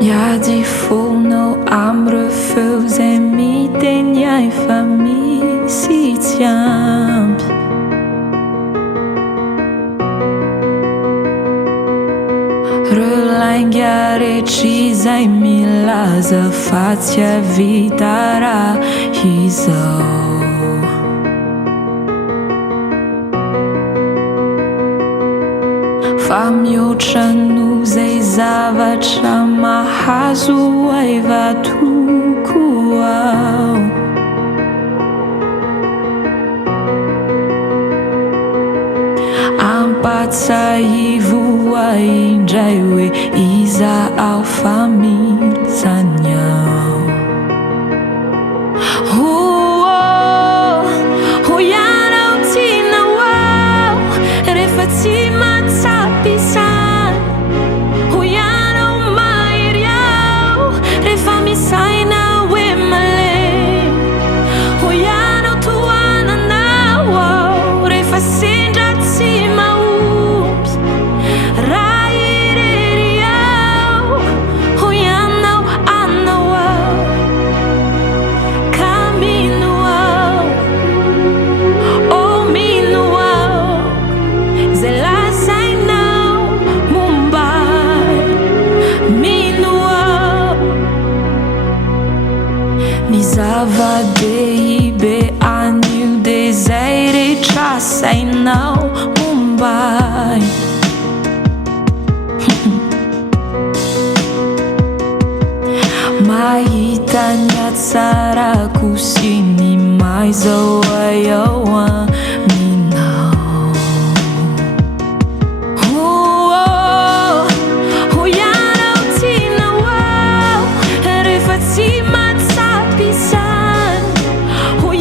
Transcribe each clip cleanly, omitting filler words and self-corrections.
Ja, die fono amre feuze miten jag famisi tiamp. Relangare cizai milaza fatia vitara hizo. Famiotranu zay zavatra mahazo aiva toko ao. Ampatsaivoa indray hoe iza ao familizanyao. Ianao tianao ao rehefa tsy matsapisany. Ianao mahery ao rehefa misaina hoe malemy. Ianao toananao ao rehefa sendra tsy mahomby. Raha irery ao ianao anao ao ka mino ao. Mino ao zay lazainao mombay. Mino ao ny zava-dehibe anio de zay rehetra sainao mombay. Mahita ny hatsarako sy ny maizao ao aminao. Ianao tianao ao rehefa tsy matsapisany.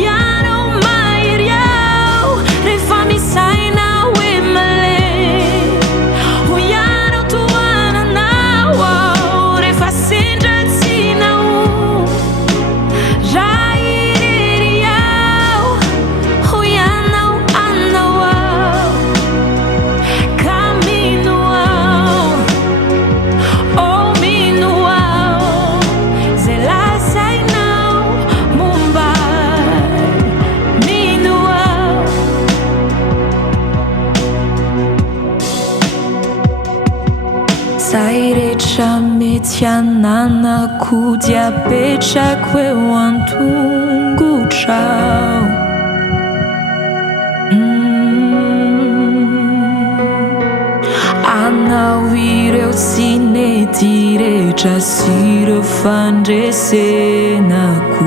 Ianao mahery ao rehefa misaina hoe malemy. Ianao toananao ao rehefa sendra tsy nahomby. Raha irery ao ianao anao ao ka mino ao. Mino ao zay lazainao mombay. Mino ao zay rehetra mety ananako dia apetrako eo an-tongotrao. Anao ireo tsy nety rehetra sy ireo fandresenako.